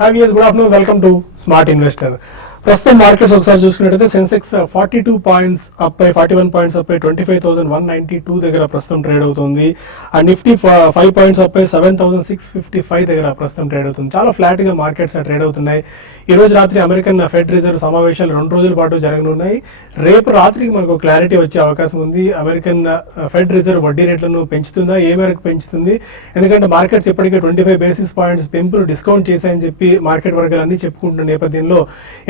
Hi viewers, good afternoon. Welcome to smart investor. ప్రస్తుతం markets ఒకసారి చూసుకున్నట్టయితే సెన్సెక్స్ 42 పాయింట్స్ అప్ అయి 41 పాయింట్స్ అప్ అయి 25,192 దగ్గర ప్రస్తుతం ట్రేడ్ అవుతుంది. అండ్ నిఫ్టీ 5 పాయింట్స్ అప్ అయి 7,655 దగ్గర ప్రస్తుతం ట్రేడ్ అవుతుంది. చాలా ఫ్లాట్ గా మార్కెట్స్ ట్రేడ్ అవుతున్నాయి. ఈ రోజు రాత్రి అమెరికన్ ఫెడ్ రిజర్వ్ సమావేశాలు 2 రోజుల పాటు జరగనున్నాయి. రేపు రాత్రికి మనకు క్లారిటీ వచ్చే అవకాశం ఉంది. అమెరికన్ ఫెడ్ రిజర్వ్ వడ్డీ రేట్లను పెంచుతుందా, ఏ మేరకు పెంచుతుంది? ఎందుకంటే మార్కెట్స్ ఇప్పటికే 25 బేసిస్ పాయింట్స్ పెంపును డిస్కౌంట్ చేశాయని చెప్పి మార్కెట్ వర్గాలన్నీ చెప్పుకుంటున్న నేపథ్యంలో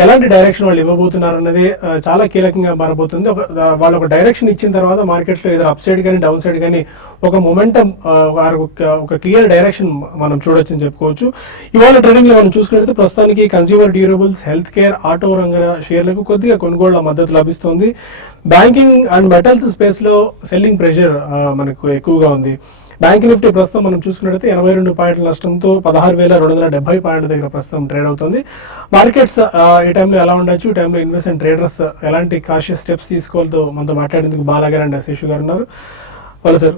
ఎలాంటి డైరెక్షన్ వాళ్ళు ఇవ్వబోతున్నారు అన్నది చాలా కీలకంగా మారబోతుంది. వాళ్ళు ఒక డైరెక్షన్ ఇచ్చిన తర్వాత మార్కెట్స్ లో ఏదో అప్ సైడ్ కానీ డౌన్ సైడ్ కానీ ఒక మొమెంటం, ఒక క్లియర్ డైరెక్షన్ మనం చూడొచ్చని చెప్పుకోవచ్చు. ఇవాళ ట్రేడింగ్ లో మనం చూసుకున్నట్లయితే ప్రస్తుతానికి consumer durables, health care, auto రంగ షేర్లకు కొద్దిగా కొనుగోళ్ల మద్దతు లభిస్తుంది. బ్యాంకింగ్ అండ్ మెటల్స్ స్పేస్ లో సెల్లింగ్ ప్రెషర్ మనకు ఎక్కువగా ఉంది. బ్యాంక్ నిఫ్టీ ప్రస్తుతం మనం చూసుకున్నట్లయితే 82 పాయింట్ల నష్టంతో 16,270 పాయింట్ల దగ్గర ప్రస్తుతం ట్రేడ్ అవుతుంది. మార్కెట్స్ ఈ టైంలో ఎలా ఉండొచ్చు, ఈ టైంలో ఇన్వెస్ట్మెంట్ ట్రేడర్స్ ఎలాంటి కాషియస్ స్టెప్స్ తీసుకోవాలో మనతో మాట్లాడేందుకు బాలాగారు అండ్ శేషు గారు ఉన్నారు. వాళ్ళు సార్,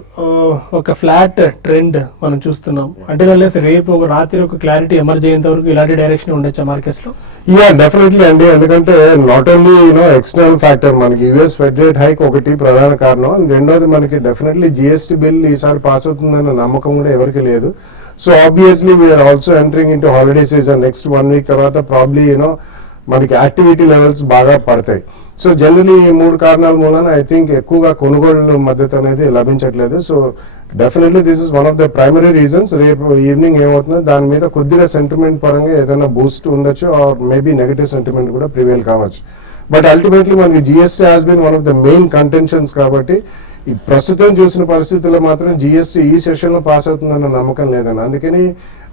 ఒక ఫ్లాట్ ట్రెండ్ మనం చూస్తున్నాం అంటే రేపు ఒక రాత్రి ఒక క్లారిటీ ఎమర్జ్ అయ్యేంత వరకు ఇలాంటి డైరెక్షన్ ఉండొచ్చా మార్కెట్స్ లో? డెఫినెట్లీ అండి. ఎందుకంటే నాట్ ఓన్లీ ఎక్స్టర్నల్ ఫ్యాక్టర్, మనకి యుఎస్ ఫెడ్ రేట్ హైక్ ఒకటి ప్రధాన కారణం. రెండోది మనకి డెఫినెట్లీ జిఎస్టీ బిల్ ఈసారి పాస్ అవుతుందన్న నమ్మకం కూడా ఎవరికి లేదు. So obviously we're also entering into holiday season. Next 1 week తర్వాత ప్రాబ్లీ మనకి యాక్టివిటీ లెవెల్స్ బాగా పడతాయి. సో జనరలీ ఈ 3 కారణాల మూలన ఐ థింక్ ఎక్కువగా కొనుగోలు మద్దతు అనేది లభించట్లేదు. So definitely this is one of the primary reasons. రేపు ఈవినింగ్ ఏమవుతుందో దాని మీద కొద్దిగా సెంటిమెంట్ పరంగా ఏదైనా బూస్ట్ ఉండొచ్చు, ఆర్ మేబీ నెగటివ్ సెంటిమెంట్ కూడా ప్రివేల్ కావచ్చు. బట్ అల్టిమేట్లీ మనకి GST has been one of the main contentions. కాబట్టి ఈ ప్రస్తుతం చూసిన పరిస్థితుల్లో మాత్రం జిఎస్టీ ఈ సెషన్ లో పాస్ అవుతుందన్న నమ్మకం లేదని. అందుకని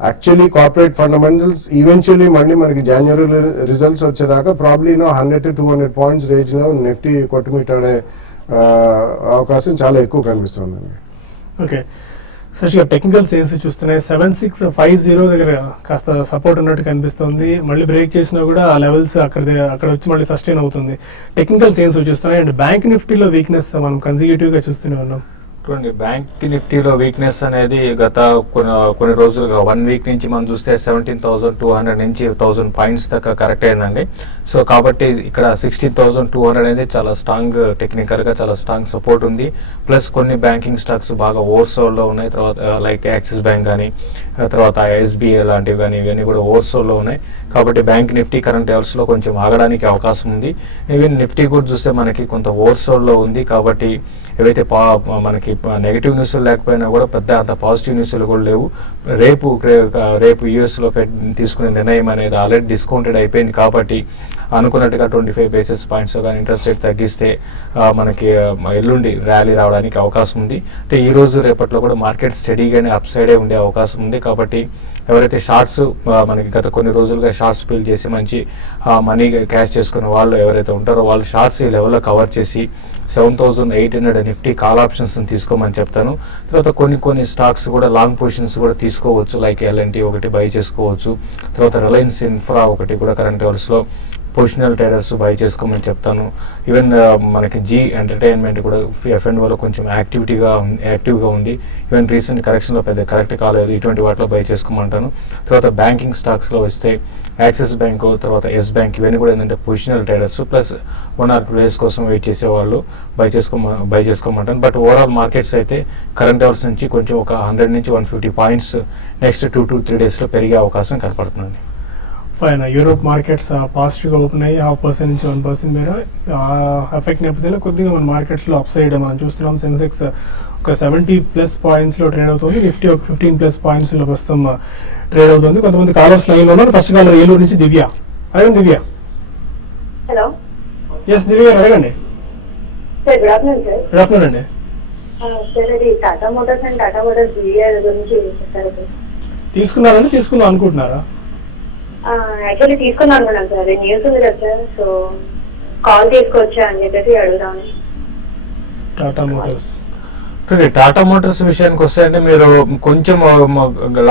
యాక్చువల్లీ కార్పొరేట్ ఫండమెంటల్స్ ఈవెన్చువల్లీ మళ్ళీ మనకి జనవరి రిజల్ట్స్ వచ్చేదాకా ప్రాబ్లీ 100 to 200 పాయింట్స్ రేంజ్ లో నిఫ్టీ కొట్టుమిట్టాడే అవకాశం చాలా ఎక్కువ కనిపిస్తుందండి. ఓకే, టెక్నికల్ సేల్స్ చూస్తున్నాయి 7650 దగ్గర కాస్త సపోర్ట్ ఉన్నట్టు కనిపిస్తుంది. మళ్ళీ బ్రేక్ చేసినా కూడా ఆ లెవెల్స్ అక్కడ వచ్చి మళ్ళీ సస్టైన్ అవుతుంది. టెక్నికల్ సేల్స్ చూస్తున్నాయి. అండ్ బ్యాంక్ నిఫ్టీలో వీక్నెస్ మనం కన్సిక్యూటివ్ గా చూస్తూనే ఉన్నాం. చూడండి, బ్యాంక్ నిఫ్టీలో వీక్నెస్ అనేది గత కొన్ని రోజులుగా 1 వీక్ నుంచి మనం చూస్తే 17,200 నుంచి 1000 పాయింట్స్ దాకా కరెక్ట్ అయిందండి. సో కాబట్టి ఇక్కడ 16,200 అనేది చాలా స్ట్రాంగ్, టెక్నికల్ గా చాలా స్ట్రాంగ్ సపోర్ట్ ఉంది. ప్లస్ కొన్ని బ్యాంకింగ్ స్టాక్స్ బాగా ఓవర్సోల్డ్ లో ఉన్నాయి. తర్వాత లైక్ యాక్సిస్ బ్యాంక్ కానీ, తర్వాత ఎస్బీఐ లాంటివి కానీ, ఇవన్నీ కూడా ఓవర్సోల్డ్ లో ఉన్నాయి. కాబట్టి బ్యాంక్ నిఫ్టీ కరెంట్ లెవెల్స్ లో కొంచెం ఆగడానికి అవకాశం ఉంది. ఈవెన్ నిఫ్టీ కూడా చూస్తే మనకి కొంత ఓవర్సోల్డ్ లో ఉంది. కాబట్టి ఏవైతే మనకి నెగిటివ్ న్యూస్ లేకపోయినా కూడా పెద్ద అంత పాజిటివ్ న్యూస్లు కూడా లేవు. రేపు యుఎస్ లో ఫెడ్ తీసుకునే నిర్ణయం అనేది ఆల్రెడీ డిస్కౌంటెడ్ అయిపోయింది. కాబట్టి అనుకున్నట్టుగా 25 బేసిస్ పాయింట్స్ కానీ ఇంట్రెస్ట్ రేట్ తగ్గిస్తే మనకి ఎల్లుండి ర్యాలీ రావడానికి అవకాశం ఉంది. అయితే ఈ రోజు రేపట్లో కూడా మార్కెట్ స్టడీగానే అప్ సైడే ఉండే అవకాశం ఉంది. కాబట్టి ఎవరైతే షార్ట్స్ మనకి గత కొన్ని రోజులుగా షార్ట్స్ ఫిల్ చేసి మంచి మనీ క్యాష్ చేసుకున్న వాళ్ళు ఎవరైతే ఉంటారో వాళ్ళు షార్ట్స్ ఈ లెవెల్లో కవర్ చేసి 7,800 నిఫ్టీ కాల్ ఆప్షన్స్ తీసుకోమని చెప్తాను. తర్వాత కొన్ని స్టాక్స్ కూడా లాంగ్ పొజిషన్స్ కూడా తీసుకోవచ్చు. లైక్ ఎల్ఎన్టీ ఒకటి బై చేసుకోవచ్చు. తర్వాత రిలయన్స్ ఇన్ఫ్రా ఒకటి కూడా కరెంట్ లెవెల్స్ లో పొజిషనల్ ట్రేడర్స్ బై చేసుకోమని చెప్తాను. ఈవెన్ మనకి జీ ఎంటర్టైన్మెంట్ కూడా F&Oలో కొంచెం యాక్టివ్గా ఉంది. ఈవెన్ రీసెంట్ కరెక్షన్లో పెద్ద కరెక్ట్ కాలేదు, ఇటువంటి వాటిలో బై చేసుకోమంటాను. తర్వాత బ్యాంకింగ్ స్టాక్స్లో వస్తే యాక్సిస్ బ్యాంక్, తర్వాత ఎస్ బ్యాంక్, ఇవన్నీ కూడా ఏంటంటే positional traders plus 1 or 2 days కోసం వెయిట్ చేసే వాళ్ళు బై చేసుకోమంటాను. బట్ ఓవరాల్ మార్కెట్స్ అయితే కరెంట్ లెవెల్స్ నుంచి కొంచెం ఒక 100 నుంచి 150 పాయింట్స్ నెక్స్ట్ 2 to 3 days లో పెరిగే అవకాశం కనపడుతుంది. ఫైన్. యూరోప్ మార్కెట్స్ పాజిటివ్గా ఓపెన్ అయ్యి 0.5% నుంచి 1% మేర ఎఫెక్ట్ నేపథ్యంలో కొద్దిగా మన మార్కెట్స్లో అప్ సైడ్ మనం చూస్తున్నాం. సెన్సెక్స్ ఒక 70+ పాయింట్స్లో ట్రేడ్ అవుతుంది. నిఫ్టీ ఒక 15+ పాయింట్స్లో ప్రస్తుతం ట్రేడ్ అవుతుంది. కొంతమంది కాలర్స్ లైన్లో ఉన్నారు. ఫస్ట్ కాలర్ ఏలూరు నుంచి దివ్య. అడగండి దివ్య. హలో. ఎస్ దివ్య గారు, అడగండి. Sir good afternoon sir. Good afternoon అండి. సార్ అది Tata Motors and Tata Motors GR గురించి చెప్తారు సార్. తీసుకుందాం అనుకుంటున్నారా? యాక్చువల్లీ తీసుకుందాం అనుకున్నాం సార్. న్యూస్ ఉంది కదా సార్, సో కాల్ తీసుకోవచ్చా అని చెప్పేసి అడుగుదామని. టాటా మోటార్స్ విషయానికి వస్తే అంటే మీరు కొంచెం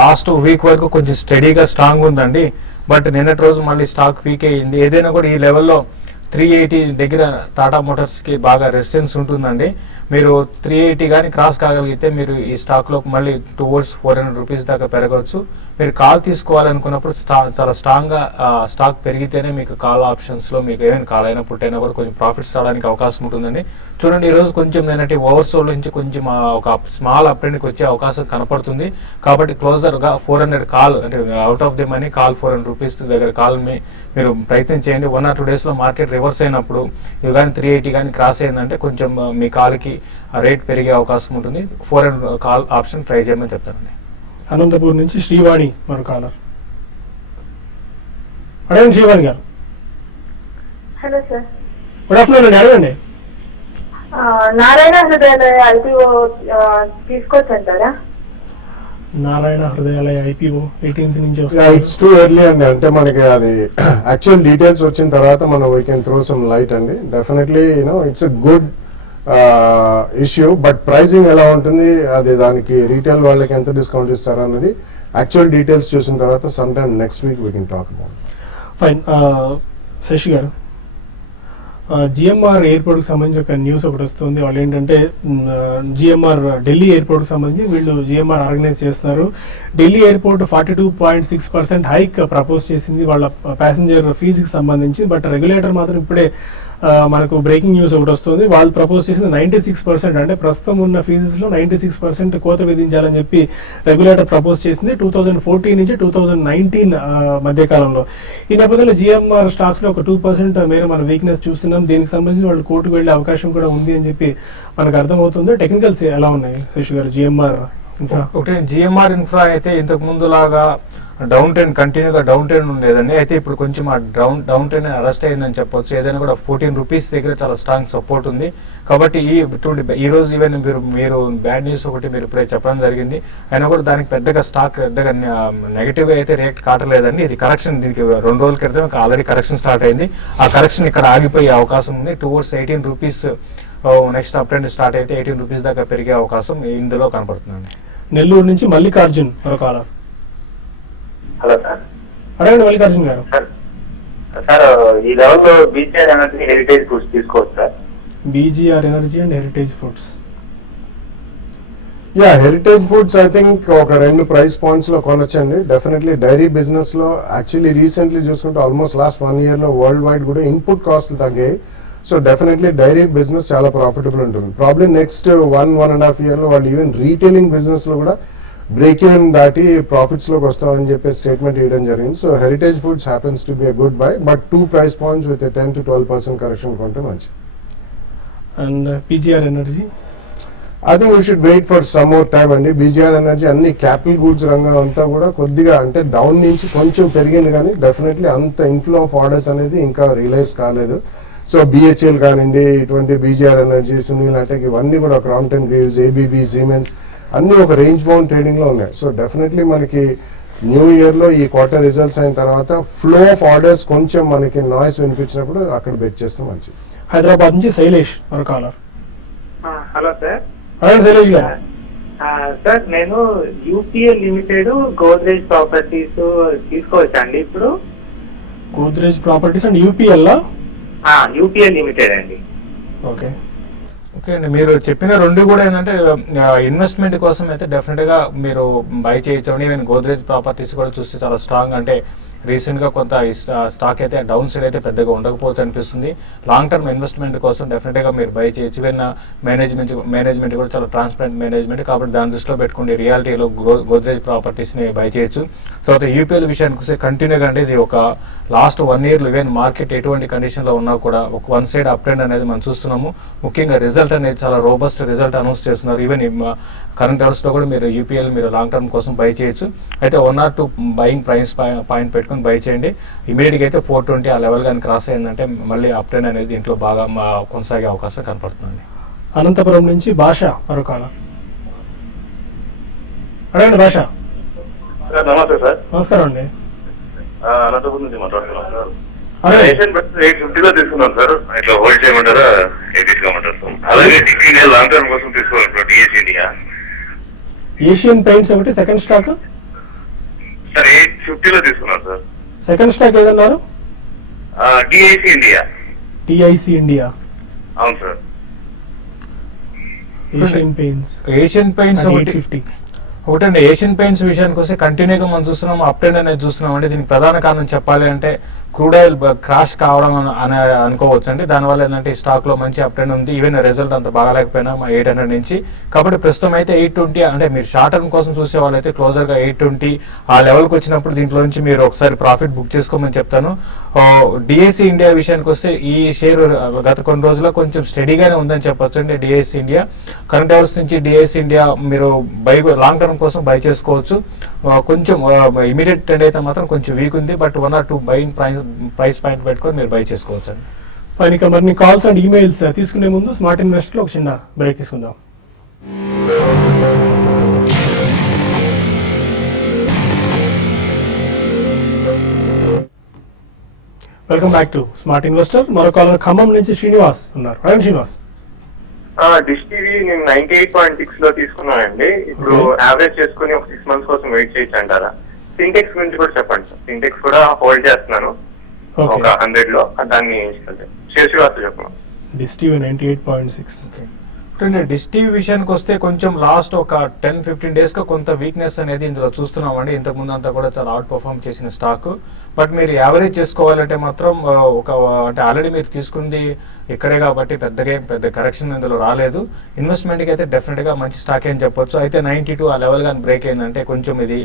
లాస్ట్ వీక్ వరకు కొంచెం స్టడీగా స్ట్రాంగ్ ఉందండి. బట్ నిన్నటి రోజు మళ్ళీ స్టాక్ వీక్ అయ్యింది. ఏదైనా కూడా ఈ లెవెల్లో 380 దగ్గర టాటా మోటార్స్ కి బాగా రెసిస్టెన్స్ ఉంటుందండి. మీరు 380 కానీ క్రాస్ కాగలిగితే మీరు ఈ స్టాక్లో మళ్ళీ టువర్డ్స్ 400 రూపీస్ దాకా పెరగవచ్చు. మీరు కాల్ తీసుకోవాలనుకున్నప్పుడు చాలా స్ట్రాంగ్గా స్టాక్ పెరిగితేనే మీకు కాల్ ఆప్షన్స్లో మీకు ఏమైనా కాల్ అయినా పుట్టైనా కూడా కొంచెం ప్రాఫిట్స్ రావడానికి అవకాశం ఉంటుందండి. చూడండి ఈరోజు కొంచెం నేనంటే ఓవర్సోల్ నుంచి కొంచెం ఒక స్మాల్ అప్రెండ్కి వచ్చే అవకాశం కనపడుతుంది. కాబట్టి క్లోజర్గా 400 కాల్ అంటే out of the money call 400 rupees దగ్గర కాల్ మీరు ప్రయత్నం చేయండి. 1 or 2 డేస్లో మార్కెట్ రివర్స్ అయినప్పుడు ఇవి కానీ 380 కానీ క్రాస్ అయిందంటే కొంచెం మీ కాల్కి రేట్ పెరిగే అవకాశం ఉంటుంది. 400 కాల్ ఆప్షన్ ట్రై చేయమని చెప్తానండి. అనంతపూర్ నుంచి శ్రీవాణి మరో కాలర్. అడగండి శ్రీవాణి గారు. Hello sir. గుడ్ ఆఫ్టర్నూన్ అండి, అడగండి. నారాయణ హృదయాలయ ఐపీఓ తీసుకోవచ్చు అంటారా? నారాయణ హృదయాలయ ఐపీఓ 18th నుంచి వస్తుంది. ఇట్స్ టూ ఎర్లీ అండి. అంటే మనకి అది యాక్చువల్ డీటెయిల్స్ వచ్చిన తర్వాత మనం we can throw some light అండి. Definitely it's a good issue. But pricing ఎలా ఉంటుంది, అది దానికి రీటైల్ వాళ్ళకి ఎంత డిస్కౌంట్ ఇస్తారా అన్నది యాక్చువల్ డీటెయిల్స్ చూసిన తర్వాత some time next week we can talk about. Fine. Shashi గారు, జిఎంఆర్ ఎయిర్పోర్ట్కి సంబంధించి ఒక న్యూస్ ఒకటి వస్తుంది. వాళ్ళు ఏంటంటే జిఎంఆర్ ఢిల్లీ ఎయిర్పోర్ట్కి సంబంధించి వీళ్ళు జిఎంఆర్ ఆర్గనైజ్ చేస్తున్నారు. ఢిల్లీ ఎయిర్పోర్ట్ 42.6% హైక్ ప్రపోజ్ చేసింది వాళ్ళ ప్యాసింజర్ ఫీజుకి సంబంధించి. బట్ రెగ్యులేటర్ మాత్రం ఇప్పుడే మనకు బ్రేకింగ్ న్యూస్ ఒకటి వస్తుంది. వాళ్ళు ప్రపోజ్ చేసింది 96%, అంటే ప్రస్తుతం ఉన్న ఫీజెస్లో 96% కోత విధించాలని చెప్పి రెగ్యులేటర్ ప్రపోజ్ చేసింది 2014 నుంచి 2019 మధ్యకాలంలో. ఈ నేపథ్యంలో జిఎంఆర్ స్టాక్స్లో ఒక 2% మేర మన వీక్నెస్ చూస్తున్నాం. దీనికి సంబంధించి వాళ్ళు కోర్టుకు వెళ్లే అవకాశం కూడా ఉంది అని చెప్పి మనకు అర్థమవుతుంది. టెక్నికల్స్ ఎలా ఉన్నాయి శశి గారు జిఎంఆర్ ఇన్ఫ్రా? ఒకటి జిఎంఆర్ ఇన్ఫ్రా అయితే ఇంతకు ముందు లాగా డౌన్ ట్రెండ్ కంటిన్యూగా డౌన్ ట్రెండ్ ఉండేదండి. అయితే ఇప్పుడు కొంచెం ఆ డౌన్ ట్రెండ్ అరెస్ట్ అయిందని చెప్పొచ్చు. ఏదైనా కూడా 14 రూపీస్ దగ్గర చాలా స్ట్రాంగ్ సపోర్ట్ ఉంది. కాబట్టి ఈ రోజు ఈవెన్ మీరు బ్యాడ్ న్యూస్ ఒకటి మీరు ఇప్పుడే చెప్పడం జరిగింది. అయినా కూడా దానికి పెద్దగా స్టాక్ పెద్దగా నెగిటివ్గా అయితే రియాక్ట్ కావట్లేదండి. ఇది కరెక్షన్, దీనికి 2 రోజుల క్రితం ఆల్రెడీ కరెక్షన్ స్టార్ట్ అయింది. ఆ కరెక్షన్ ఇక్కడ ఆగిపోయే అవకాశం ఉంది. Towards 18 rupees next up trend start అయితే 18 రూపీస్ దాకా పెరిగే అవకాశం ఇందులో కనపడుతుందండి. నెల్లూరు నుంచి మల్లికార్జున్ మరో కాలర్. Hello sir. అడగండి మల్లికార్జున్ గారు. సార్ ఈ లెవెల్లో బీజీఆర్ ఎనర్జీ హెరిటేజ్ ఫుడ్స్ తీసుకోవచ్చు sir. BGR energy and heritage foods. Yeah, heritage foods I think ఒక 2 ప్రైస్ పాయింట్స్ లో కొనొచ్చండి. డెఫినెట్లీ డైరీ బిజినెస్ లో యాక్చువల్లీ రీసెంట్లీ చూసుకుంటే ఆల్మోస్ట్ లాస్ట్ 1 year లో వరల్డ్ వైడ్ కూడా ఇన్పుట్ కాస్ట్లు తగ్గాయి. సో డెఫినెట్లీ డైరీ బిజినెస్ చాలా profitable ఉంటుంది. ప్రాబ్లీ నెక్స్ట్ 1.5 year లో వాళ్ళు ఈవెన్ రీటైలింగ్ బిజినెస్ లో కూడా బ్రేక్ ఈవెన్ దాటి ప్రాఫిట్స్ లోకి వస్తామని చెప్పి స్టేట్మెంట్ ఇవ్వడం జరిగింది. So Heritage Foods happens to be a good buy, but 2 price points with 10 to 12% correction కొంటే మంచి. And PGR energy, I think you should wait for some more time అండి. BGR energy అన్ని capital goods రంగం అంతా కూడా కొద్దిగా అంటే down నుంచి కొంచెం పెరిగింది, కానీ డెఫినెట్లీ అంత ఇన్ఫ్లో ఆఫ్ ఆర్డర్స్ అనేది ఇంకా రియలైజ్ కాలేదు. సో బిహెచ్ఎల్ కానివ్వండి, ఇటువంటి బీజీఆర్ ఎనర్జీ, సునీల్ అటెక్, ఇవన్నీ కూడా క్రాంప్టన్ గ్రీవ్స్, ఏబీబీ, సిమెన్స్ అన్ని ఒక రేంజ్ బౌండ్ ట్రేడింగ్ లో ఉన్నాయి. సో డెఫినెట్లీ మనకి న్యూ ఇయర్ లో ఈ క్వార్టర్ రిజల్ట్స్ అయిన తర్వాత ఫ్లో ఆఫ్ ఆర్డర్స్ కొంచెం మనకి నాయిస్ వినిపించినప్పుడు అక్కడ బెట్ చేస్తే మంచిది. హైదరాబాద్ నుంచి శైలేష్ మరో కాలర్. Hello sir. అడగండి శైలేష్ గారు. సార్ నేను యూపీఎల్ లిమిటెడ్ గోద్రేజ్ ప్రాపర్టీస్ తీసుకోవచ్చా అండి ఇప్పుడు? Godrej properties and UPL UPL limited అండి. ఓకే ఓకే అండి, మీరు చెప్పిన 2 కూడా ఏంటంటే ఇన్వెస్ట్మెంట్ కోసం అయితే డెఫినెట్గా మీరు బై చేయొచ్చు. ఈవెన్ గోద్రేజ్ ప్రాపర్టీస్ కూడా చూస్తే చాలా స్ట్రాంగ్, అంటే రీసెంట్గా కొంత స్టాక్ అయితే డౌన్ సైడ్ అయితే పెద్దగా ఉండకపోవచ్చు అనిపిస్తుంది. లాంగ్ టర్మ్ ఇన్వెస్ట్మెంట్ కోసం డెఫినెట్గా మీరు బై చేయొచ్చు. ఈవెన్ మేనేజ్మెంట్ కూడా చాలా ట్రాన్స్పరెంట్ మేనేజ్మెంట్, కాబట్టి దాని దృష్టిలో పెట్టుకుంటే రియాలిటీలో గోద్రేజ్ ప్రాపర్టీస్ని బై చేయొచ్చు. తర్వాత యూపీఎల్ విషయానికి వస్తే కంటిన్యూగా అంటే ఇది ఒక లాస్ట్ 1 year ఈవెన్ మార్కెట్ ఎటువంటి కండిషన్లో ఉన్నా కూడా ఒక 1 side అప్ ట్రెండ్ అనేది మనం చూస్తున్నాము. ముఖ్యంగా రిజల్ట్ అనేది చాలా రోబస్ట్ రిజల్ట్ అనౌన్స్ చేస్తున్నారు. ఈవెన్ కరెంట్ అవర్స్లో కూడా మీరు యూపీఎల్ మీరు లాంగ్ టర్మ్ కోసం బై చేయొచ్చు. అయితే 1 or 2 బయింగ్ ప్రైస్ పాయింట్ పెట్టుకుని బై చేయండి. ఇమీడియట్గా అయితే 420 ఆ లెవెల్ కానీ క్రాస్ అయిందంటే మళ్ళీ అప్ ట్రెండ్ అనేది ఇంట్లో బాగా కొనసాగే అవకాశం కనపడుతుందండి. అనంతపురం నుంచి భాష మరో కాలర్. అడగండి భాష. నమస్తే సార్. నమస్కారం అండి. అనంతపురం నుంచి మాట్లాడుతున్నాను సార్. అదే ఏషియన్ పెయింట్స్ 850 తీసుకున్నాను సార్. ఇట్లా హోల్డ్ చేయమంటారా, ఎగ్జిట్ కామంటారు? అలాగే టిక్కీ లాంగ్ టర్మ్ కోసం తీసుకోవాలి డిఎస్ ఇండియా. ఏషియన్ పెయింట్స్ ఒకటి సెకండ్ స్టాక్ సార్ 850 తీసుకున్నాను సార్. సెకండ్ స్టాక్ ఏదన్నారు? DIC India. TIC India. అవును sir. Asian Paints Asian Paints ఒకటి 850. ఒకటండి, ఏషియన్ పెయింట్స్ విషయానికి వస్తే కంటిన్యూగా మనం చూస్తున్నాం, అప్ ట్రెండ్ అనేది చూస్తున్నాం అండి. దీనికి ప్రధాన కారణం చెప్పాలి అంటే క్రూడ్ ఆయిల్ క్రాష్ కావడం అని అనుకోవచ్చు అండి. దానివల్ల ఏంటంటే ఈ స్టాక్ లో మంచి అప్ ట్రెండ్ ఉంది. ఈవెన్ రిజల్ట్ అంత బాగాలేకపోయినా 800 నుంచి. కాబట్టి ప్రస్తుతం అయితే 820, అంటే మీరు షార్ట్ టర్మ్ కోసం చూసే వాళ్ళైతే క్లోజర్ గా 820 ఆ లెవెల్కి వచ్చినప్పుడు దీంట్లో నుంచి మీరు ఒకసారి ప్రాఫిట్ బుక్ చేసుకోమని చెప్తాను. డిఎస్సి ఇండియా విషయానికి వస్తే ఈ షేర్ గత కొన్ని రోజుల్లో కొంచెం స్టడీగానే ఉందని చెప్పొచ్చు అండి. డిఎస్సి ఇండియా కరెంట్ అవర్స్ నుంచి డిఎస్సి ఇండియా మీరు లాంగ్ టర్మ్ కోసం బై చేసుకోవచ్చు. కొంచెం ఇమీడియట్ ట్రెండ్ అయితే మాత్రం కొంచెం వీక్ ఉంది, but 1 or 2 buying price point పెట్టుకొని మీరు బై చేసుకోవచ్చు అండి. ఫైన్. ఇక మరి కాల్స్ అండ్ ఈమెయిల్స్ తీసుకునే ముందు స్మార్ట్ ఇన్వెస్ట్ లో ఒక చిన్న బ్రేక్ తీసుకుందాం. Welcome back to smart investor. మరో కాలర్ ఖమ్మం నుంచి శ్రీనివాస్ ఉన్నారు. రైట్ శ్రీనివాస్. డిష్ టీవీ నేను 98.6 లో తీసుకున్నానండి. ఇప్పుడు యావరేజ్ చేసుకుని ఒక 6 months కోసం వెయిట్ చేయొచ్చు అంటారా? సింటెక్స్ గురించి కూడా చెప్పండి సార్. సింటెక్స్ కూడా హోల్డ్ చేస్తున్నాను ఒక 100 లో, దాన్ని శ్రీవాస్ చెప్పను. Dish TV 98.6. డిష్ టీవీ విషయానికి వస్తే కొంచెం లాస్ట్ ఒక 10-15 days గా కొంత వీక్నెస్ అనేది ఇందులో చూస్తున్నామండి. ఇంతకు ముందు అంతా కూడా చాలా అవుట్ పర్ఫార్మ్ చేసిన స్టాక్. బట్ మీరు యావరేజ్ చేసుకోవాలంటే మాత్రం అంటే ఆల్రెడీ మీరు తీసుకుంది ఇక్కడే కాబట్టి పెద్ద కరెక్షన్ ఇందులో రాలేదు. ఇన్వెస్ట్మెంట్కి అయితే డెఫినెట్గా మంచి స్టాక్ అని చెప్పొచ్చు. అయితే 92 ఆ లెవెల్ కానీ బ్రేక్ అయిందంటే కొంచెం ఇది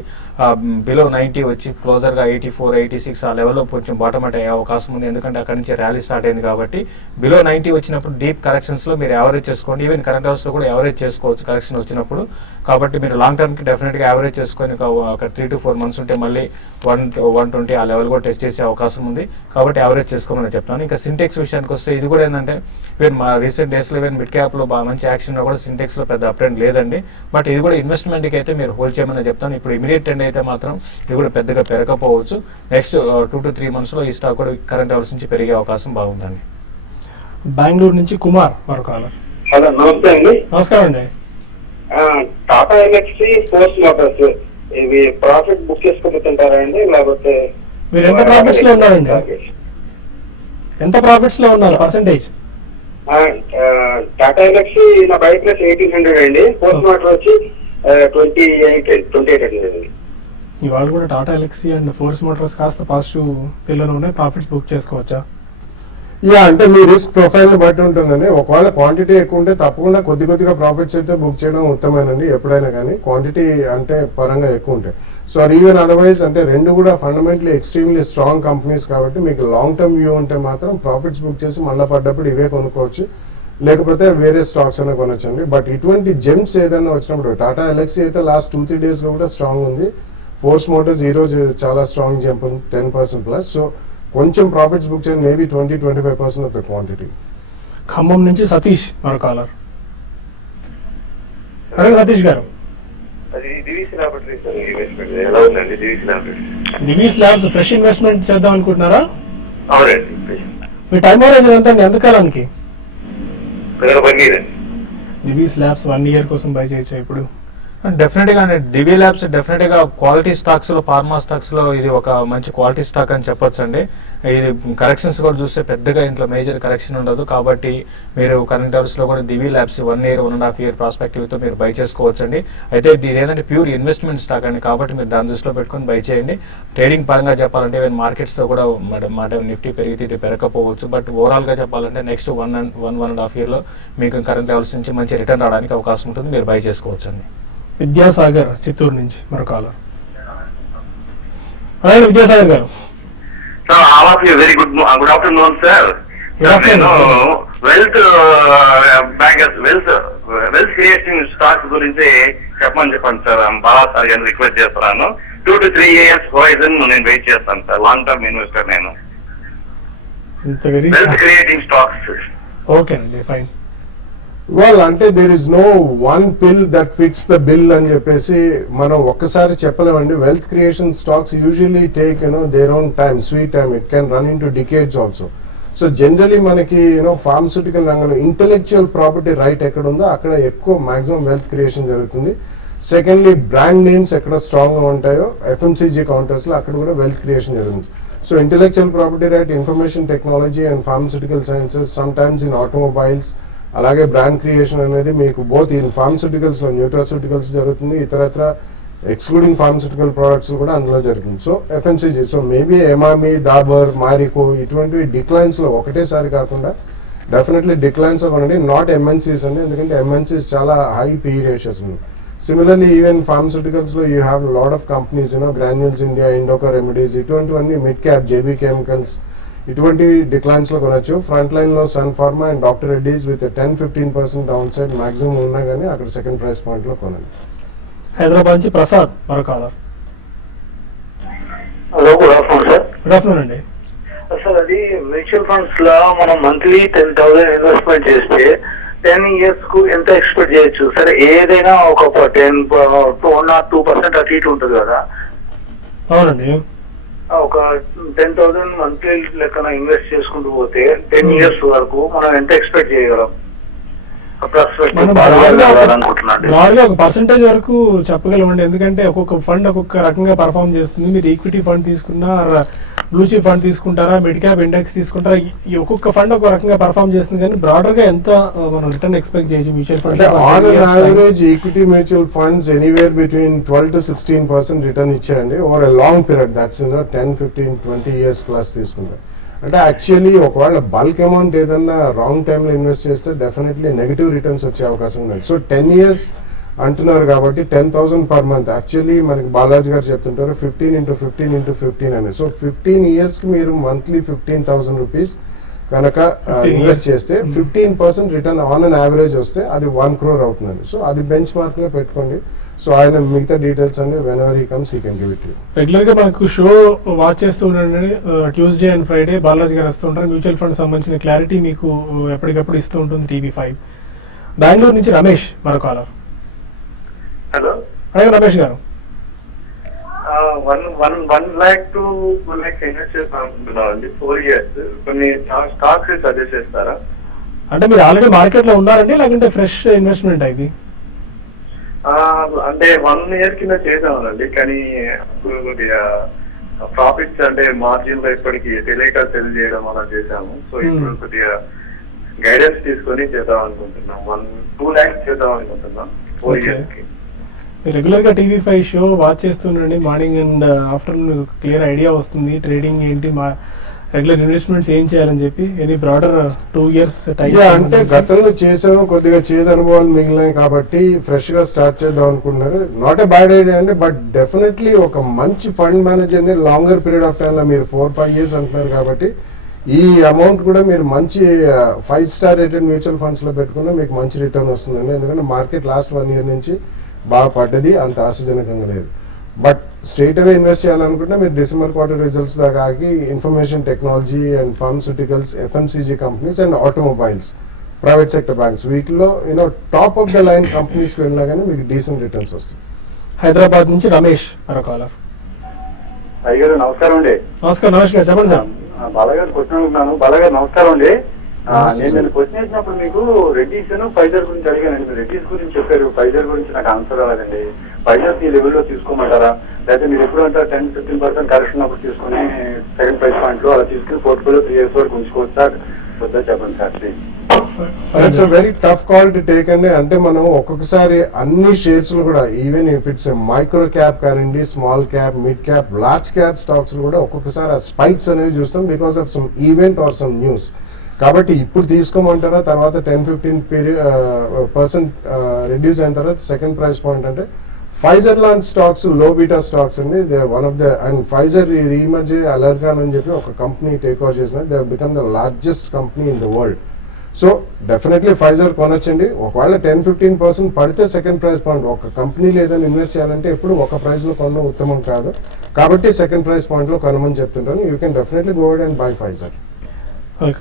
బిలో 90 వచ్చి క్లోజర్గా 84, 86 ఆ లెవెల్లో కొంచెం బాటమ్ అయ్యే అవకాశం ఉంది. ఎందుకంటే అక్కడి నుంచి ర్యాలీ స్టార్ట్ అయింది కాబట్టి బిలో 90 వచ్చినప్పుడు డీప్ కరెక్షన్స్లో మీరు యావరేజ్ చేసుకోండి. ఈవెన్ కరెంట్ అవర్స్లో కూడా యావరేజ్ చేసుకోవచ్చు కరెక్షన్ వచ్చినప్పుడు. కాబట్టి మీరు లాంగ్ టర్మ్కి డెఫినెట్గా యావరేజ్ చేసుకొని ఒక 3 to 4 months ఉంటే మళ్ళీ 120 ఆ లెవెల్ కూడా టెస్ట్ చేసే అవకాశం ఉంది. కాబట్టి యావరేజ్ చేసుకోమని చెప్తాను. ఇంకా సింటెక్స్ విషయానికి వస్తే ఇది కూడా ఏంటంటే ఈవెన్ మా రీసెంట్ డేస్లో ఈవెన్ మిడ్ క్యాప్లో బాగా మంచి యాక్షన్ కూడా సింటెక్స్లో పెద్ద అప్ ట్రెండ్ లేదండి. బట్ ఇది కూడా ఇన్వెస్ట్మెంట్కి అయితే మీరు హోల్డ్ చేయమని చెప్తాను. ఇప్పుడు ఇమీడియట్ ట్రెండ్ అయితే మాత్రం ఇది కూడా పెద్దగా పెరగకపోవచ్చు. నెక్స్ట్ 2 to 3 months లో ఈ స్టాక్ కూడా కరెంట్ అవర్స్ నుంచి పెరిగే అవకాశం బాగుందండి. బెంగళూరు నుంచి కుమార్ మరో కాలర్. హలో, నమస్తే అండి. నమస్కారం అండి. టాటా ఎల్ఎక్సీ, ఫోర్స్ మోటార్స్ ఇవి ప్రాఫిట్ బుక్ చేసుకుంటుంటారా అండి, లేకపోతే మీరు ఎంత ప్రాఫిట్స్ లో ఉన్నారండి? ఎంత ప్రాఫిట్స్ లో ఉన్నారు పర్సెంటేజ్? టాటా ఎల్ఎక్సీ నా బై ప్లస్ 1800 అండి. ఫోర్స్ మోటార్ వచ్చి 28 అండి. ఇవాళ కూడా Tata LXI and force Motors కాస్త పాజిటివ్ తెల్లలో ఉన్నాయి. ప్రాఫిట్స్ బుక్ చేసుకోవచ్చా? అంటే మీ రిస్క్ ప్రొఫైల్ ని బట్టి ఉంటుందండి. ఒకవేళ క్వాంటిటీ ఎక్కువ ఉంటే తప్పకుండా కొద్దిగా ప్రాఫిట్స్ అయితే బుక్ చేయడం ఉత్తమేనండి ఎప్పుడైనా కానీ, క్వాంటిటీ అంటే పరంగా ఎక్కువ ఉంటాయి. సో ఈవెన్ అదర్వైజ్ అంటే రెండు కూడా ఫండమెంటలీ ఎక్స్ట్రీమ్లీ స్ట్రాంగ్ కంపెనీస్ కాబట్టి మీకు లాంగ్ టర్మ్ వ్యూ ఉంటే మాత్రం ప్రాఫిట్స్ బుక్ చేసి మళ్ళీ పడ్డప్పుడు ఇవే కొనుక్కోవచ్చు, లేకపోతే వేరే స్టాక్స్ అయినా కొనొచ్చండి. బట్ ఇటువంటి జెమ్స్ ఏదైనా వచ్చినప్పుడు టాటా ఎల్ఎక్సీ అయితే లాస్ట్ 2-3 days కూడా స్ట్రాంగ్ ఉంది. ఫోర్స్ మోటార్స్ ఈ రోజు చాలా స్ట్రాంగ్ జంప్ ఉంది, 10%+. సో కొంచెం ప్రాఫిట్స్ బుక్ చేయండి, maybe 20-25% of the quantity. Khammam నుంచి సతీష్ మరో కాలర్. అదే సతీష్ గారు. అది దివిసి లాబొరేటరీ సార్, ఇన్వెస్ట్మెంట్ ఎలా ఉందండి Divis laboratory? Divi's labs fresh investment చేద్దాం అనుకుంటున్నారా? అవునండి. మీ టైం హోరైజన్ ఎంత అండి? ఎంత కాలానికి? 1 year అండి. దివీస్ ల్యాబ్స్ 1 year కోసం బై చేయొచ్చా ఇప్పుడు? డెఫినెట్గా దివి ల్యాబ్స్ డెఫినెట్గా క్వాలిటీ స్టాక్స్ లో, ఫార్మా స్టాక్స్ లో ఇది ఒక మంచి క్వాలిటీ స్టాక్ అని చెప్పొచ్చు అండి. ఇది కరెక్షన్స్ కూడా చూస్తే పెద్దగా ఇంట్లో మేజర్ కరెక్షన్ ఉండదు. కాబట్టి మీరు కరెంట్ అవర్స్ లో కూడా దివి ల్యాబ్స్ 1 year, 1.5 year ప్రాస్పెక్టివ్ తో మీరు బై చేసుకోవచ్చు అండి. అయితే ఇది ఏంటంటే ప్యూర్ ఇన్వెస్ట్మెంట్ స్టాక్ అండి, కాబట్టి మీరు దాని దృష్టిలో పెట్టుకొని బై చేయండి. ట్రేడింగ్ పరంగా చెప్పాలంటే ఈవెన్ మార్కెట్స్ తో కూడా నిఫ్టీ పెరిగితే ఇది పెరగకపోవచ్చు. బట్ ఓవరాల్ గా చెప్పాలంటే నెక్స్ట్ 1.5 year లో మీకు కరెంట్ లెవెల్స్ నుంచి మంచి రిటర్న్ రావడానికి అవకాశం ఉంటుంది, మీరు బై చేసుకోవచ్చు అండి. విద్యాసాగర్ చిత్తూరు నుంచి మరో కాలర్. అలాగే Vidyasagar garu. Very good afternoon sir. నేను wealth bankers wealth creation stock గురించి చెప్పండి సార్. బాలా సార్ గారిని రిక్వెస్ట్ చేస్తున్నాను. 2 to 3 years హోరైజన్ నేను వెయిట్ చేస్తాను సార్. లాంగ్ టర్మ్ ఇన్వెస్టర్ నేను. Wealth creating stocks. ఓకేనండి, ఫైన్. అంటే there is no one pill that fits the bill అని చెప్పేసి మనం ఒక్కసారి చెప్పలేమండి. Wealth creation stocks usually take their own time, sweet time. It can run in to decades also. So generally మనకి pharmaceutical రంగంలో intellectual property right ఎక్కడ ఉందో అక్కడ ఎక్కువ మాక్సిమం వెల్త్ క్రియేషన్ జరుగుతుంది. సెకండ్లీ బ్రాండ్ నేమ్స్ ఎక్కడ స్ట్రాంగ్ గా ఉంటాయో FMCG కౌంటర్స్ లో అక్కడ కూడా వెల్త్ క్రియేషన్ జరుగుతుంది. So intellectual property right, information technology and pharmaceutical sciences, sometimes in automobiles, అలాగే బ్రాండ్ క్రియేషన్ అనేది మీకు బోత్ ఇన్ ఫార్మస్యూటికల్స్లో న్యూట్రాస్యూటికల్స్ జరుగుతుంది, ఇతరత్ర ఎక్స్క్లూడింగ్ ఫార్మస్యూటికల్ ప్రోడక్ట్స్ కూడా అందులో జరుగుతుంది. So FMCG, so maybe Emami, Dabur, Marico ఇటువంటివి డిక్లైన్స్లో ఒకటేసారి కాకుండా డెఫినెట్లీ డిక్లైన్స్ కొనండి, నాట్ ఎంఎన్సీస్ అండి, ఎందుకంటే ఎంఎన్సీస్ చాలా హై పీ రేషియోస్ ఉన్నాయి. సిమిలర్లీ ఈవెన్ ఫార్మస్యూటికల్స్లో you have lot of companies, Granules India, Indoco Remedies, ఇటువంటివన్నీ మిడ్ క్యాప్, జేబీ కెమికల్స్ ఇటువంటి డిక్లైన్స్లో కొనొచ్చు. ఫ్రంట్ లైన్లో Sun Pharma and Doctor Reddy's with 10-15% down side maximum ఉన్నా కానీ అక్కడ సెకండ్ ప్రైస్ పాయింట్లో కొనండి. హైదరాబాద్ నుంచి ప్రసాద్ మరో caller. Hello, good afternoon sir. Good afternoon అండి. సార్ అది మ్యూచువల్ ఫండ్స్ లో మనం మంత్లీ 10,000 ఇన్వెస్ట్మెంట్ చేస్తే 10 years కు ఎంత ఎక్స్పెక్ట్ చేయొచ్చు? సరే ఏదైనా ఒక 1-2% అటు ఇటు ఉంటుంది కదా. అవునండి. ఒక 10,000 మంత్లీ లెక్కన ఇన్వెస్ట్ చేసుకుంటూ పోతే 10 years వరకు మనం ఎంత ఎక్స్పెక్ట్ చేయగలం? బ్రాడ్గా ఒక పర్సెంటేజ్ వరకు చెప్పగలమండి, ఎందుకంటే ఒక్కొక్క ఫండ్ ఒక్కొక్క రకంగా పర్ఫామ్ చేస్తుంది. మీరు ఈక్విటీ ఫండ్ తీసుకున్నా, బ్లూ చిప్ ఫండ్ తీసుకుంటారా, మిడ్ క్యాప్ ఇండెక్స్ తీసుకుంటారా, ఈ ఒక్కొక్క ఫండ్ ఒక రకంగా పర్ఫామ్ చేస్తుంది. కానీ బ్రాడర్ గా ఎంత మనం రిటర్న్ ఎక్స్పెక్ట్ చేయొచ్చు mutual fund? On average equity mutual funds anywhere between 12-16% return ఇచ్చాయండి over a long period. That's 10-15-20 years plus తీసుకుంటారు. అంటే యాక్చువల్లీ ఒకవేళ బల్క్ అమౌంట్ ఏదన్నా రాంగ్ టైంలో ఇన్వెస్ట్ చేస్తే డెఫినెట్లీ నెగిటివ్ రిటర్న్స్ వచ్చే అవకాశం ఉంది. సో 10 years అంటున్నారు కాబట్టి 10,000 పర్ మంత్. యాక్చువల్లీ మనకి బాలాజీ గారు చెప్తుంటారు 15x15x15 అని. సో 15 yearsకి మీరు మంత్లీ 15,000 రూపీస్ కనుక ఇన్వెస్ట్ చేస్తే 15% రిటర్న్ ఆన్ అన్ యావరేజ్ వస్తే అది 1 crore అవుతుందండి. సో అది బెంచ్ మార్క్లో పెట్టుకోండి. సో ఆయన మిగతా డీటెయిల్స్ అన్ని whenever he comes he can give it you. Regular గా మనకు షో వాచ్ చేస్తూ ఉండండి. ట్యూస్డే అండ్ ఫ్రైడే బాలాజీ గారు వస్తూ ఉంటారు. మ్యూచువల్ ఫండ్ సంబంధించిన క్లారిటీ మీకు ఎప్పటికప్పుడు ఇస్తూ ఉంటుంది TV5. బెంగళూరు నుంచి రమేష్ మరో కాలర్. హలో, అదే రమేష్ గారు. 1 lakh to 1 lakh ఇన్వెస్ట్ చేస్తాను అనుకుంటున్నాను అండి. 4 years. కొన్ని స్టాక్స్ సజెస్ట్ చేస్తారా? అంటే మీరు ఆల్రెడీ మార్కెట్ లో ఉన్నారండి, లేకుంటే ఫ్రెష్ ఇన్వెస్ట్మెంట్ ఇది? అంటే 1 year కింద చేసామనండి, కానీ ఇప్పుడు కొద్దిగా ప్రాఫిట్స్ అంటే మార్జిన్ లో ఇప్పటికి తెలియక సెల్ చేయడం అలా చేసాము. సో ఇప్పుడు కొద్దిగా గైడెన్స్ తీసుకొని చేద్దాం అనుకుంటున్నాం. 2 lakhs చేద్దాం అనుకుంటున్నాం 4 years కి. రెగ్యులర్ గా TV5 షో వాచ్ చేస్తుండండి. Morning and afternoon clear idea వస్తుంది ట్రేడింగ్ ఏంటి, మా రెగ్యులర్ ఇన్వెస్ట్మెంట్స్ ఏం చేయాలని చెప్పి. ఎనీ బ్రాడర్ 2 years టైం అంటే గతంలో చేసాము, కొద్దిగా చేదు అనుభవాలు మిగిలినాయి కాబట్టి ఫ్రెష్ గా స్టార్ట్ చేద్దాం అనుకుంటున్నారు. నాట్ ఎ బ్యాడ్ ఐడియా అండి, బట్ డెఫినెట్లీ ఒక మంచి ఫండ్ మేనేజర్ ని లాంగర్ పీరియడ్ ఆఫ్ టైమ్ లో మీరు 4-5 years అంటున్నారు కాబట్టి ఈ అమౌంట్ కూడా మీరు మంచి 5-star రేటెడ్ మ్యూచువల్ ఫండ్స్ లో పెట్టుకున్నా మీకు మంచి రిటర్న్ వస్తుందండి. ఎందుకంటే మార్కెట్ లాస్ట్ 1 year నుంచి బాగా పడ్డది, అంత ఆశాజనకంగా లేదు. బట్ స్ట్రైట్ అవే ఇన్వెస్ట్ చేయాలనుకుంటే మీరు డిసెంబర్ క్వార్టర్ రిజల్ట్స్ దాకా ఆగి information technology and pharmaceuticals, FMCG companies and automobiles, private sector banks వీటిలో టాప్ ఆఫ్ ద లైన్ కంపెనీస్కి వెళ్ళినా కానీ మీకు డీసెంట్ రిటర్న్స్ వస్తుంది. హైదరాబాద్ నుంచి రమేష్ మరో కాలర్. అయ్యారు నమస్కారం అండి. నమస్కారం రమేష్ గారు, చెప్పండి సార్. బాలగారు క్వశ్చన్ అడుగుతున్నాను. బాలగారు నమస్కారం అండి. నేను క్వశ్చన్ వేసినప్పుడు మీకు రెడ్డీస్ ఫైజర్ గురించి అడిగానండి. మీరు రెడ్డీస్ గురించి చెప్పారు, ఫైజర్ గురించి నాకు ఆన్సర్ రాలేదండి. ఫైజర్ ఈ లెవెల్లో తీసుకోమంటారా, లేకపోతే మీరు ఎప్పుడు అంటారు 10-15% కరెక్షన్ అప్పుడు తీసుకుని సెకండ్ ప్రైస్ పాయింట్ లో అలా తీసుకుని పోర్ట్ఫోలియో 3 years వరకు ఉంచుకోవచ్చా వద్దా చెప్పండి sir please. It's a very tough call to take అండి. అంటే మనం ఒక్కొక్కసారి అన్ని షేర్స్ కూడా even if it's micro cap కానివ్వండి, small cap, mid cap, large cap stocks కూడా ఒక్కొక్కసారి ఆ స్పైక్స్ అనేవి చూస్తాం because of some event or some news. కాబట్టి ఇప్పుడు తీసుకోమంటారా, తర్వాత 10-15% రెడ్యూస్ అయిన తర్వాత సెకండ్ ప్రైస్ పాయింట్ అంటే ఫైజర్ లాంటి స్టాక్స్ లో బీటా స్టాక్స్ అండి. They one of the and Pfizer ఈ మధ్య అలర్గాన్ అని చెప్పి ఒక కంపెనీ టేక్ ఓవర్ చేసిన they become the largest company in the world. So definitely Pfizer కొనొచ్చండి. ఒకవేళ 10-15% పడితే సెకండ్ ప్రైస్ పాయింట్ ఒక కంపెనీ లేదని ఇన్వెస్ట్ చేయాలంటే ఎప్పుడు ఒక ప్రైస్ లో కొనడం ఉత్తమం కాదు. కాబట్టి సెకండ్ ప్రైస్ పాయింట్ లో కొనమని చెప్తుంటాను. You can definitely go and by Pfizer.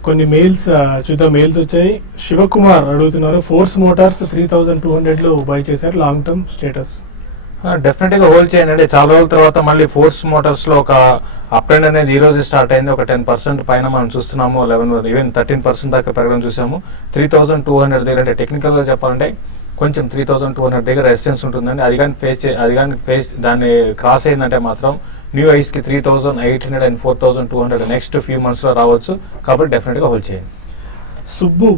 కొన్ని మెయిల్స్ చూద్దాం. మెయిల్స్ వచ్చాయి. శివకుమార్ అడుగుతున్నారు, ఫోర్స్ మోటార్స్ 3,200 లో బై చేశారు, లాంగ్ టర్మ్ స్టేటస్? డెఫినెట్ గా హోల్డ్ చేయండి. చాలా రోజుల తర్వాత మళ్ళీ ఫోర్స్ మోటార్స్ లో ఒక అప్ ట్రెండ్ అనేది ఈ రోజు స్టార్ట్ అయింది. ఒక 10% పైన మనం చూస్తున్నాము, 11 ఈవెన్ 13% దాకా పెరగడం చూసాము. 3,200 దగ్గర అంటే టెక్నికల్ గా చెప్పాలంటే కొంచెం 3,200 దగ్గర రెసిస్టెన్స్ ఉంటుందండి. అది కానీ ఫేస్ దాన్ని క్రాస్ అయిందంటే మాత్రం న్యూ ఐస్ కి 3,800 and 4,200 నెక్స్ట్ ఫ్యూ మంత్స్ లో రావచ్చు. కాబట్టి డెఫినెట్ గా హోల్డ్ చేయండి. సుబ్బు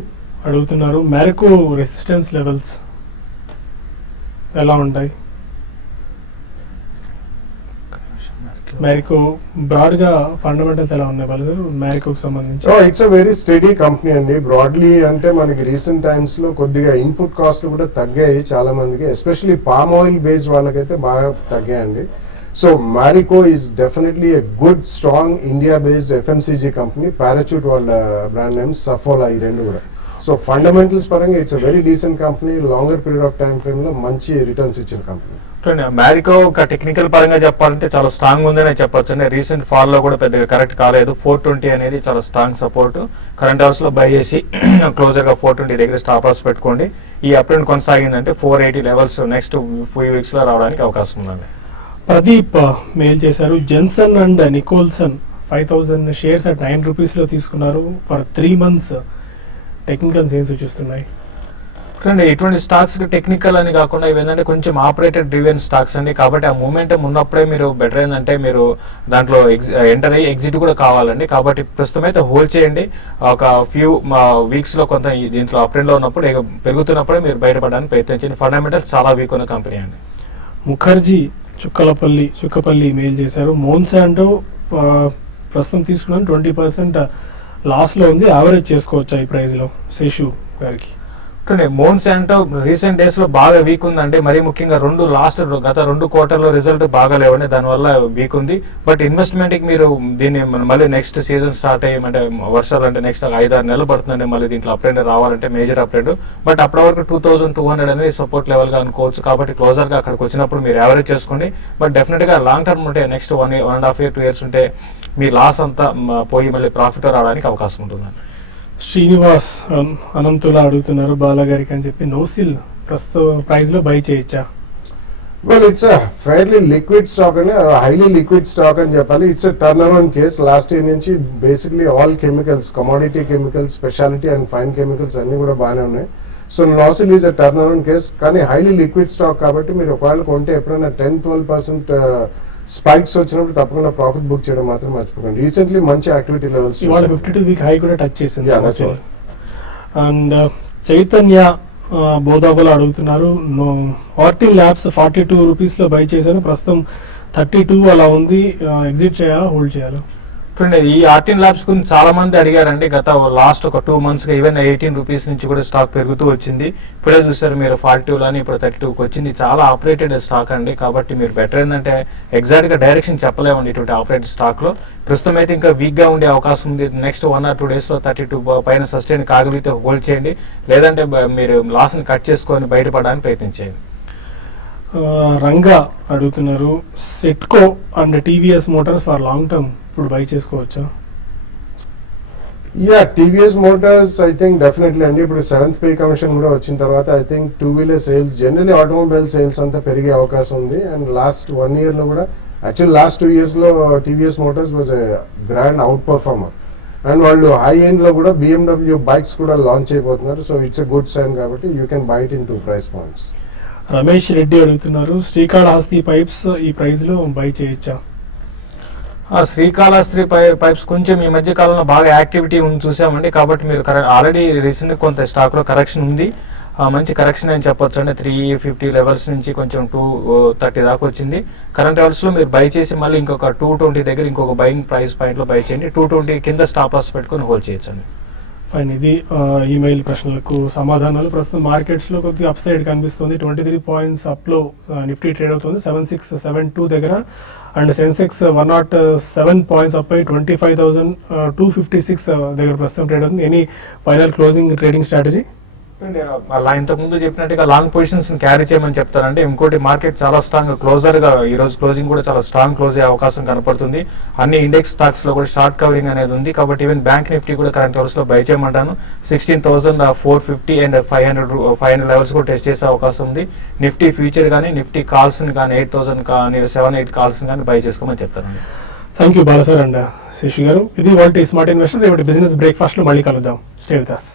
అడుగుతున్నారు మ్యారికో రెసిస్టెన్స్ లెవెల్స్ ఎలా ఉంటాయి? మ్యారికో బ్రాడ్గా ఫండమెంటల్స్ ఎలా ఉన్నాయి వాళ్ళు మ్యారికోకి సంబంధించి? It's a very study company అండి. బ్రాడ్లీ అంటే మనకి రీసెంట్ టైమ్స్ లో కొద్దిగా ఇన్పుట్ కాస్ట్లు కూడా తగ్గాయి చాలా మందికి, ఎస్పెషల్లీ పామ్ ఆయిల్ బేస్డ్ వాళ్ళకైతే బాగా తగ్గాయండి. So Marico is definitely a good strong India based FMCG company. Parachute వాళ్ళ బ్రాండ్ నేమ్, సఫోలా, ఈ రెండు కూడా. సో ఫండమెంటల్స్ పరంగా it's a very decent company. Longer period of time frame లో మంచి రిటర్న్స్ ఇచ్చిన కంపెనీ. మ్యారికో ఒక టెక్నికల్ పరంగా చెప్పాలంటే చాలా స్ట్రాంగ్ ఉందని చెప్పొచ్చు అండి. రీసెంట్ ఫాల్ లో కూడా పెద్దగా కరెక్ట్ కాలేదు. 420 అనేది చాలా స్ట్రాంగ్ సపోర్ట్. కరెంట్ అవర్స్ లో బై చేసి క్లోజర్ గా 420 దగ్గర స్టాప్ లాస్ పెట్టుకోండి. ఈ అప్ ట్రెండ్ కొనసాగిందంటే 480 లెవెల్స్ నెక్స్ట్ 5 వీక్స్ లో రావడానికి అవకాశం ఉందండి. ప్రదీప్ మెయిల్ చేశారు, Jenson and Nicholson 5000 shares at 9 rupees లో తీసుకున్నారు ఫర్ 3 months. టెక్నికల్ ఏం సూచిస్తున్నాయి? ఇటువంటి స్టాక్స్ టెక్నికల్ అని కాకుండా ఇవేంటంటే కొంచెం ఆపరేటెడ్ డ్రివెన్ స్టాక్స్ అండి. కాబట్టి ఆ మూమెంటం ఉన్నప్పుడే మీరు బెటర్ ఏంటంటే మీరు దాంట్లో ఎంటర్ అయ్యి ఎగ్జిట్ కూడా కావాలండి. కాబట్టి ప్రస్తుతం అయితే హోల్డ్ చేయండి. ఒక ఫ్యూ వీక్స్ లో కొంత దీంట్లో అప్ ట్రెండ్ లో ఉన్నప్పుడు పెరుగుతున్నప్పుడే మీరు బయటపడడానికి ప్రయత్నించండి. ఫండమెంటల్స్ చాలా వీక్ ఉన్న కంపెనీ అండి. ముఖర్జీ చుక్కపల్లి మెయిల్ చేశారు, మోన్సాంటో ప్రస్తుతం తీసుకున్నాను 20% లాస్ లో ఉంది, యావరేజ్ చేసుకోవచ్చా ఈ ప్రైస్ లో? శేషు గారికి. మోన్సాంటో రీసెంట్ డేస్ లో బాగా వీక్ ఉందండి. మరీ ముఖ్యంగా గత 2 క్వార్టర్లో రిజల్ట్ బాగా లేవండి, దానివల్ల వీక్ ఉంది. బట్ ఇన్వెస్ట్మెంట్ కి మీరు దీన్ని మళ్ళీ నెక్స్ట్ సీజన్ స్టార్ట్ అయ్యి వర్షాలు అంటే నెక్స్ట్ 5-6 నెలలు పడుతుందండి మళ్ళీ దీంట్లో అప్ ట్రెండ్ రావాలంటే, మేజర్ అప్ ట్రెండ్. బట్ అప్పటి వరకు 2200 అనేది సపోర్ట్ లెవెల్ గా అనుకోవచ్చు. కాబట్టి క్లోజర్ గా అక్కడికి వచ్చినప్పుడు మీరు యావరేజ్ చేసుకోండి. బట్ డెఫినెట్ గా లాంగ్ టర్మ్ ఉంటే నెక్స్ట్ 1.5 year 2 years ఉంటే మీ లాస్ అంతా పోయి మళ్ళీ ప్రాఫిట్ రావడానికి అవకాశం ఉంటుందండి. శ్రీనివాస్ అనంతులా అడుగుతున్నారు బాలాగారికి అని చెప్పి, నోసిల్ ప్రస్తుతం ప్రైస్ లో బై చేయొచ్చా? Well, it's a fairly liquid stock అని, హైలీ లిక్విడ్ స్టాక్ అని చెప్పాలి. It's a turn around case. Last year నుంచి basically all chemicals, commodity chemicals, speciality and fine chemicals అన్ని కూడా బాగానే ఉన్నాయి. So Nocil is a turn around case. కానీ highly liquid stock కాబట్టి మీరు ఒకవేళ కొంటే ఎప్పుడైనా 10-12% స్పైక్స్ వచ్చినప్పుడు తప్పకుండా ప్రాఫిట్ బుక్ చేయడం మాత్రం మర్చిపోకండి. రీసెంట్లీ మంచి యాక్టివిటీ లెవెల్స్, ఇవాళ 52 వీక్ హై కూడా టచ్ చేసింది. Yeah, అండ్ చైతన్య బోధాబులు అడుగుతున్నారు, ఆర్టిన్ ల్యాబ్స్ 42 రూపీస్ లో బై చేశాను, ప్రస్తుతం 32 అలా ఉంది, ఎగ్జిట్ చేయాలా హోల్డ్ చేయాలా? ఈ ఆర్టిన్ ల్యాబ్స్ గురించి చాలా మంది అడిగారండి. గత లాస్ట్ ఒక 2 months గా ఈవెన్ 18 రూపీస్ నుంచి కూడా స్టాక్ పెరుగుతూ వచ్చింది. ఇప్పుడే చూస్తారు మీరు 42 లోని ఇప్పుడు 32కి వచ్చింది. చాలా ఆపరేటెడ్ స్టాక్ అండి. కాబట్టి మీరు బెటర్ ఏంటంటే ఎగ్జాక్ట్ గా డైరెక్షన్ చెప్పలేమండి ఇటువంటి ఆపరేటెడ్ స్టాక్ లో. ప్రస్తుతం అయితే ఇంకా వీక్ గా ఉండే అవకాశం ఉంది. నెక్స్ట్ 1 or 2 days లో 32 పైన సస్టైన్ కాగలిగితే హోల్డ్ చేయండి. లేదంటే మీరు లాస్ ని కట్ చేసుకొని బయటపడడానికి ప్రయత్నించండి. రంగా అడుగుతున్నారు, Setco and TVS Motors for long term ఇప్పుడు బై చేసుకోవచ్చా? Yeah, TVS Motors I think definitely అండి. ఇప్పుడు 7th పే కమిషన్ కూడా వచ్చిన తర్వాత I think 2-wheeler sales, generally automobile sales అంతా పెరిగే అవకాశం ఉంది. అండ్ లాస్ట్ 1 year లో కూడా, యాక్చువల్లీ లాస్ట్ 2 years లో TVS Motors was a grand outperformer. And వాళ్ళు హై ఎండ్ లో కూడా BMW బైక్స్ కూడా లాంచ్ అయిపోతున్నారు. So it's a good sign. కాబట్టి you can buy it in 2 price points. Ramesh Reddy అడుగుతున్నారు, శ్రీకాళహస్తి పైప్స్ ఈ ప్రైస్ లో బై చేయొచ్చా? శ్రీకాళహస్తి పైప్స్ కొంచెం ఈ మధ్య కాలంలో బాగా యాక్టివిటీ చూసామండి. కాబట్టి మీరు ఆల్రెడీ రీసెంట్ కొంత స్టాక్ లో కరెక్షన్ ఉంది, మంచి కరెక్షన్ అని చెప్పొచ్చు అండి. 350 లెవెల్స్ నుంచి కొంచెం 230 దాకా వచ్చింది. కరెంట్ లెవెల్స్ లో మీరు బై చేసి మళ్ళీ ఇంకొక 220 దగ్గర ఇంకొక బయింగ్ ప్రైస్ పాయింట్ లో బై చేయండి. 220 కింద స్టాప్ లాస్ పెట్టుకుని హోల్డ్ చేయొచ్చండి. ఫైన్, ఇది ఈమెయిల్ ప్రశ్నలకు సమాధానాలు. ప్రస్తుతం మార్కెట్స్ లో కొద్దిగా అప్ సైడ్ కనిపిస్తుంది. 23 points అప్ లో నిఫ్టీ ట్రేడ్ అవుతుంది 7672 దగ్గర. అండ్ సెన్సెక్స్ 107 points అప్ అయి 25,256 దగ్గర ప్రస్తుతం ట్రేడ్ అవుతుంది. Any final closing trading strategy? అలా ఇంతకు ముందు చెప్పినట్టుగా లాంగ్ పొజిషన్స్ క్యారీ చేయమని చెప్తారంటే. ఇంకోటి మార్కెట్ చాలా స్ట్రాంగ్ క్లోజర్ గా ఈ రోజు క్లోజింగ్ కూడా చాలా స్ట్రాంగ్ క్లోజ్ అయ్యే అవకాశం కనపడుతుంది. అన్ని ఇండెక్స్ స్టాక్స్ లో కూడా షార్ట్ కవరింగ్ అనేది ఉంది. కాబట్టి ఈవెన్ బ్యాంక్ నిఫ్టీ కూడా కరెంట్ లెవెల్స్ లో బై చేయమంటాను. 16,450 అండ్ 500 లెవెల్స్ కూడా టెస్ట్ చేసే అవకాశం ఉంది. నిఫ్టీ ఫ్యూచర్ కానీ నిఫ్టీ కాల్స్ కానీ 8,000 కానీ 7-8 కాల్స్ కానీ బై చేసుకోమని చెప్తారండి. Thank you Bala sir and Shashi గారు. ఇది వాటి స్మార్ట్ ఇన్వెస్టర్. రేపటి బిజినెస్ బ్రేక్ఫాస్ట్ లో మళ్ళీ కలుద్దాం. Stay with us.